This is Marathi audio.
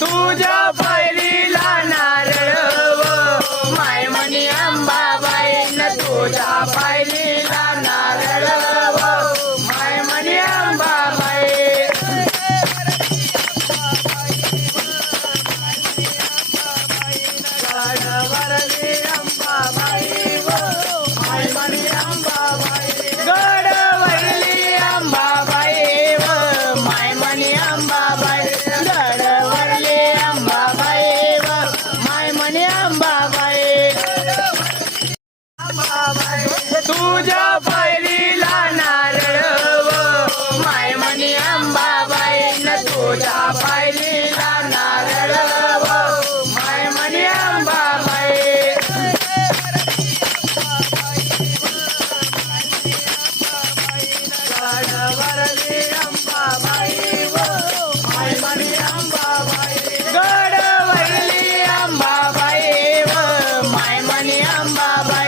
तुझ्या पायरीला नारळ व माय म्हणे अंबाबाई न तुझ्या पायरीला नारळ व माय म्हणे अंबाबाई गडवरली अंबाबाई व माय म्हणे अंबाबाई गडवरली अंबाबाई व माय म्हणे अंबाबाई गडवरली अंबाबाई व माय म्हणे अंबाबाई तुझ्या पायरीला नारळ व माय म्हणे अंबाबाई न तुझ्या पायरीला नारळ व माय म्हणे अंबाबाई गडवरली अंबाबाई व माय म्हणे अंबाबाई गडवरली अंबाबाई व माय म्हणे अंबाबाई